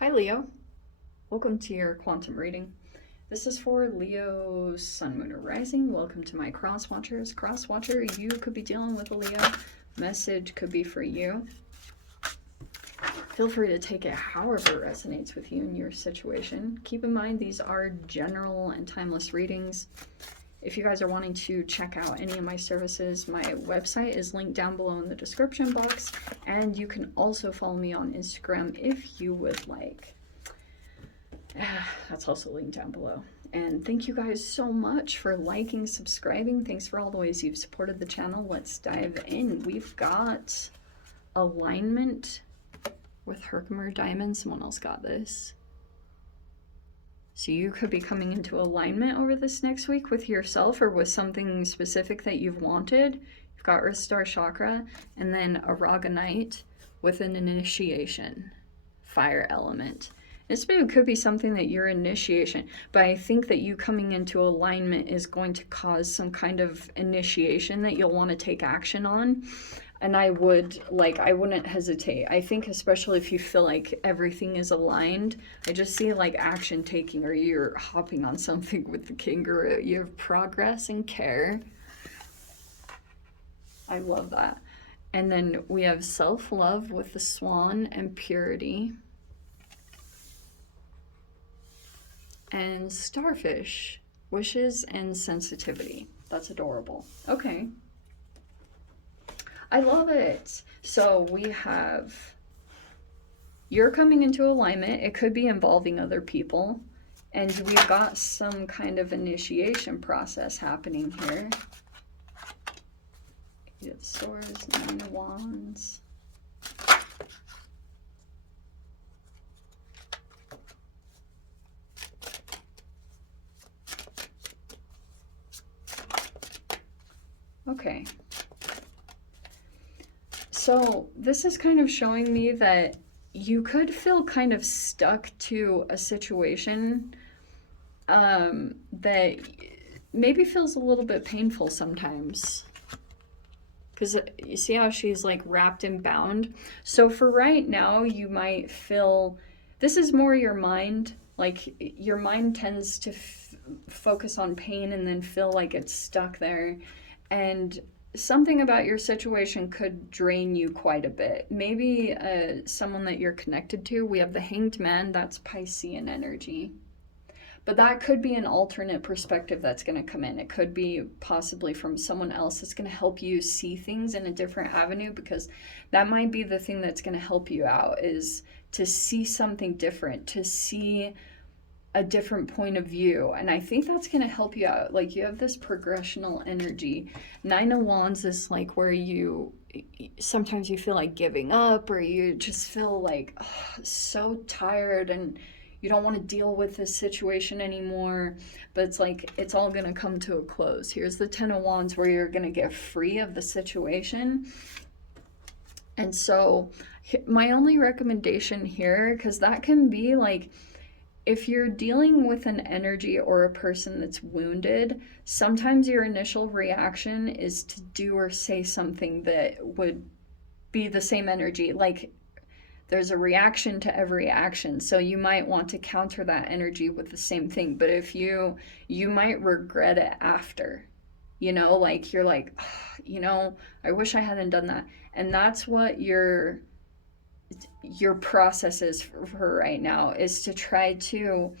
Hi Leo, welcome to your quantum reading. This is for Leo's Sun, Moon, or Rising. Welcome to my Cross Watchers. Cross Watcher, you could be dealing with a Leo. Message could be for you. Feel free to take it however resonates with you in your situation. Keep in mind these are general and timeless readings. If you guys are wanting to check out any of my services, my website is linked down below in the description box, and you can also follow me on Instagram if you would like. That's also linked down below. And thank you guys so much for liking, subscribing. Thanks for all the ways you've supported the channel. Let's dive in. We've got alignment with Herkimer Diamond. Someone else got this. So you could be coming into alignment over this next week with yourself or with something specific that you've wanted. You've got Earth Star Chakra and then Aragonite with an initiation, fire element. This could be something that your initiation, but I think that you coming into alignment is going to cause some kind of initiation that you'll want to take action on. And I wouldn't hesitate. I think especially if you feel like everything is aligned, I just see like action taking, or you're hopping on something with the kangaroo. You have progress and care. I love that. And then we have self-love with the swan and purity. And starfish, wishes and sensitivity. That's adorable. Okay. I love it. So we have, you're coming into alignment. It could be involving other people. And we've got some kind of initiation process happening here. Eight of Swords, Nine of Wands. Okay. So this is kind of showing me that you could feel kind of stuck to a situation that maybe feels a little bit painful sometimes. Because you see how she's like wrapped and bound? So for right now, you might feel, this is more your mind. Like your mind tends to focus on pain and then feel like it's stuck there. And something about your situation could drain you quite a bit. Maybe someone that you're connected to. We have the Hanged Man, that's Piscean energy. But that could be an alternate perspective that's going to come in. It could be possibly from someone else that's going to help you see things in a different avenue, because that might be the thing that's going to help you out, is to see something different, to see a different point of view. And I think that's going to help you out. Like you have this progressional energy. Nine of Wands is like where you sometimes you feel like giving up, or you just feel like so tired and you don't want to deal with this situation anymore, but it's like it's all going to come to a close. Here's the Ten of Wands where you're going to get free of the situation. And so my only recommendation here, because that can be like, if you're dealing with an energy or a person that's wounded, sometimes your initial reaction is to do or say something that would be the same energy. Like there's a reaction to every action. So you might want to counter that energy with the same thing. But if you might regret it after, like you're like, oh, I wish I hadn't done that. And that's what your process is for right now, is to try to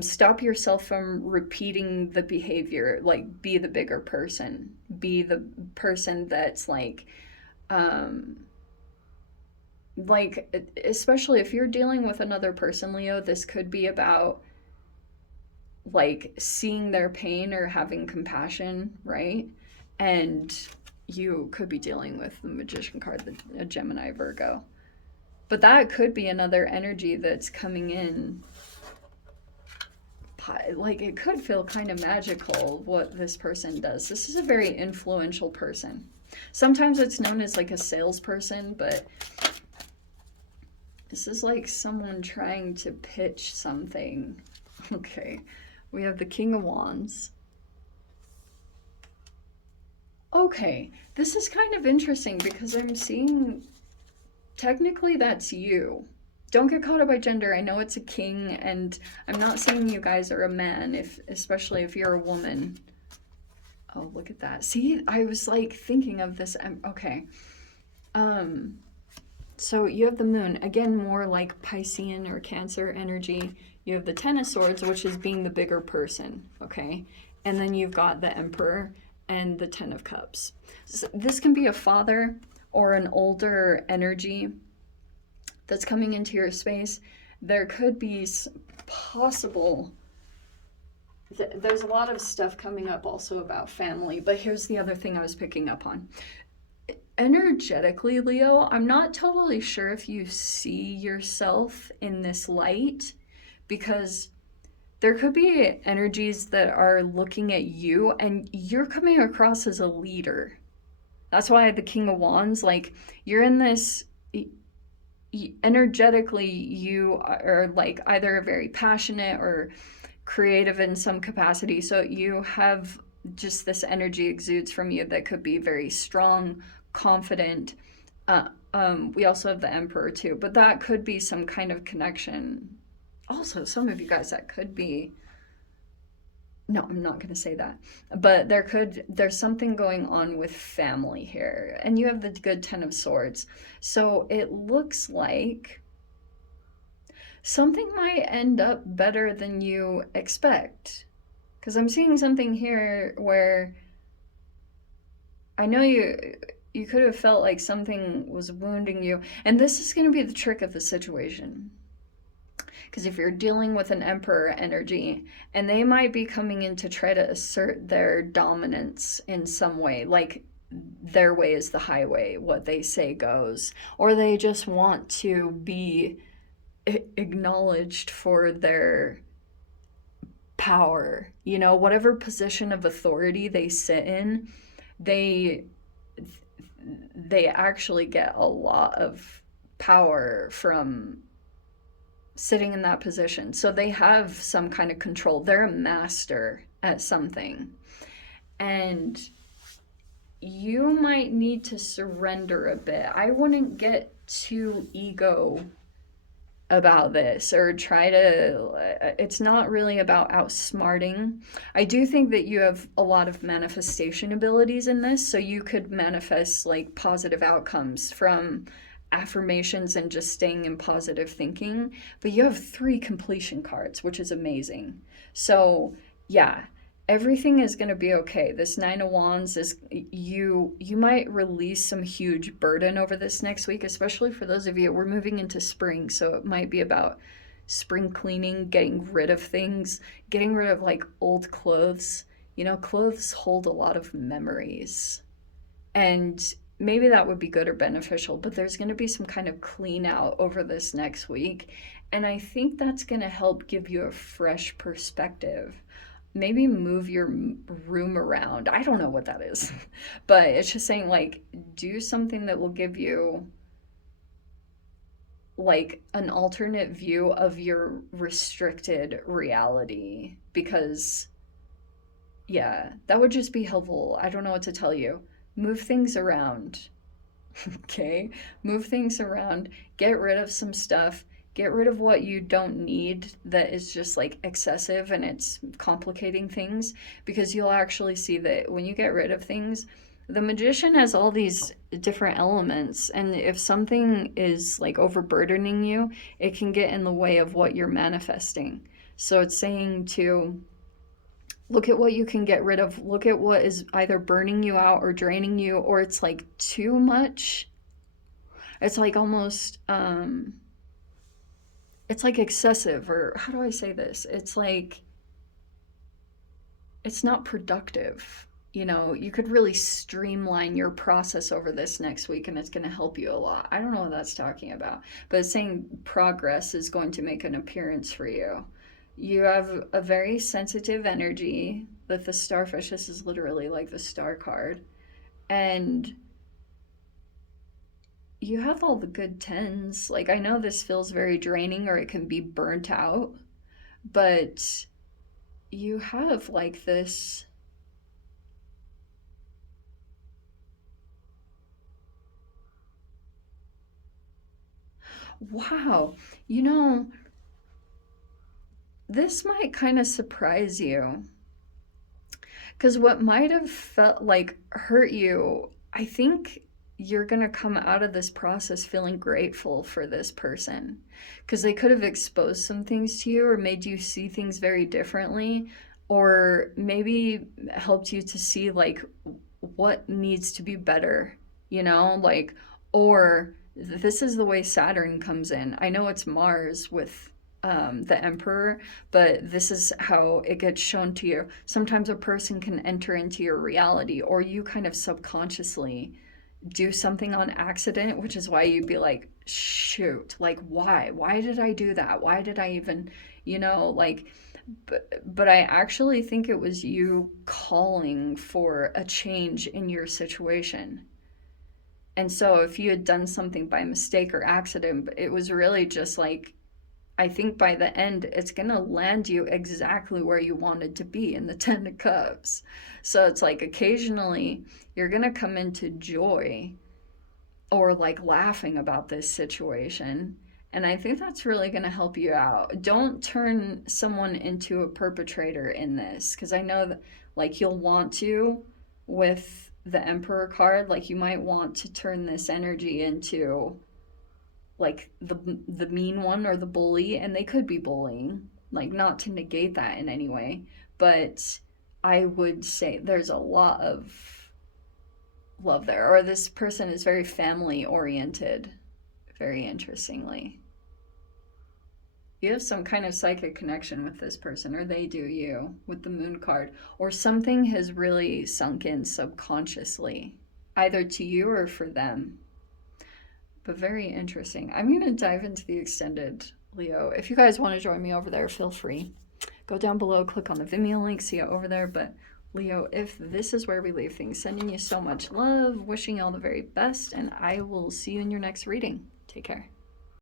stop yourself from repeating the behavior. Like be the bigger person, be the person that's like especially if you're dealing with another person, Leo, this could be about like seeing their pain or having compassion, right? And you could be dealing with the Magician card, a Gemini, Virgo. But that could be another energy that's coming in. Like it could feel kind of magical what this person does. This is a very influential person. Sometimes it's known as like a salesperson, but this is like someone trying to pitch something. Okay, we have the King of Wands. Okay, this is kind of interesting because I'm seeing, technically that's you. don't get caught up by gender. I know it's a king, and I'm not saying you guys are a man, especially if you're a woman. Oh, look at that. See, I was like thinking of this. Okay. So you have the moon, again, more like Piscean or Cancer energy. You have the Ten of Swords, which is being the bigger person, okay? And then you've got the Emperor and the Ten of Cups. So this can be a father or an older energy that's coming into your space. There could be possible... There's a lot of stuff coming up also about family, but here's the other thing I was picking up on. Energetically, Leo, I'm not totally sure if you see yourself in this light, because there could be energies that are looking at you and you're coming across as a leader. That's why the King of Wands, like, you're in this... energetically, you are like either very passionate or creative in some capacity, so you have just this energy exudes from you that could be very strong, confident. We also have the Emperor too, but that could be some kind of connection. Also, some of you guys, that could be... No, I'm not going to say that. But there's something going on with family here. And you have the good Ten of Swords. So it looks like something might end up better than you expect. Because I'm seeing something here where I know you could have felt like something was wounding you. And this is going to be the trick of the situation. Because if you're dealing with an Emperor energy, and they might be coming in to try to assert their dominance in some way, like their way is the highway, what they say goes, or they just want to be acknowledged for their power, you know, whatever position of authority they sit in, they actually get a lot of power from sitting in that position. So they have some kind of control. They're a master at something. And you might need to surrender a bit. I wouldn't get too ego about this or try to... It's not really about outsmarting. I do think that you have a lot of manifestation abilities in this, so you could manifest like positive outcomes from affirmations and just staying in positive thinking. But you have 3 completion cards, which is amazing. So yeah, everything is going to be okay. This Nine of Wands is... you might release some huge burden over this next week, especially for those of you... We're moving into spring, so it might be about spring cleaning, getting rid of things, getting rid of like old clothes. You know, clothes hold a lot of memories, and maybe that would be good or beneficial, but there's going to be some kind of clean out over this next week. And I think that's going to help give you a fresh perspective. Maybe move your room around. I don't know what that is, but it's just saying, like, do something that will give you like an alternate view of your restricted reality, because yeah, that would just be helpful. I don't know what to tell you. Move things around. Okay? Move things around. Get rid of some stuff. Get rid of what you don't need that is just like excessive and it's complicating things, because you'll actually see that when you get rid of things, the magician has all these different elements, and if something is like overburdening you, it can get in the way of what you're manifesting. So it's saying to look at what you can get rid of. Look at what is either burning you out or draining you, or it's like too much. It's like almost, it's like excessive, or how do I say this? It's like, it's not productive. You know, you could really streamline your process over this next week, and it's going to help you a lot. I don't know what that's talking about, but it's saying progress is going to make an appearance for you. You have a very sensitive energy with the starfish. This is literally like the star card. And you have all the good tens. Like, I know this feels very draining, or it can be burnt out, but you have like this... Wow. You know, this might kind of surprise you. Because what might have felt like hurt you, I think you're going to come out of this process feeling grateful for this person. Because they could have exposed some things to you or made you see things very differently, or maybe helped you to see like what needs to be better, you know? Like, or this is the way Saturn comes in. I know it's Mars with the Emperor, but this is how it gets shown to you. Sometimes a person can enter into your reality, or you kind of subconsciously do something on accident, which is why you'd be like, shoot, like, why? Why did I do that? Why did I even, like, but I actually think it was you calling for a change in your situation. And so if you had done something by mistake or accident, it was really just like, I think by the end, it's going to land you exactly where you wanted to be in the Ten of Cups. So it's like occasionally you're going to come into joy or like laughing about this situation. And I think that's really going to help you out. Don't turn someone into a perpetrator in this, because I know that like you'll want to with the Emperor card, like you might want to turn this energy into like the mean one or the bully, and they could be bullying, like not to negate that in any way, but I would say there's a lot of love there, or this person is very family oriented, very interestingly. You have some kind of psychic connection with this person, or they do you with the moon card, or something has really sunk in subconsciously, either to you or for them. But very interesting. I'm going to dive into the extended, Leo. If you guys want to join me over there, feel free. Go down below, click on the Vimeo link, see it over there. But Leo, if this is where we leave things, sending you so much love, wishing you all the very best, and I will see you in your next reading. Take care.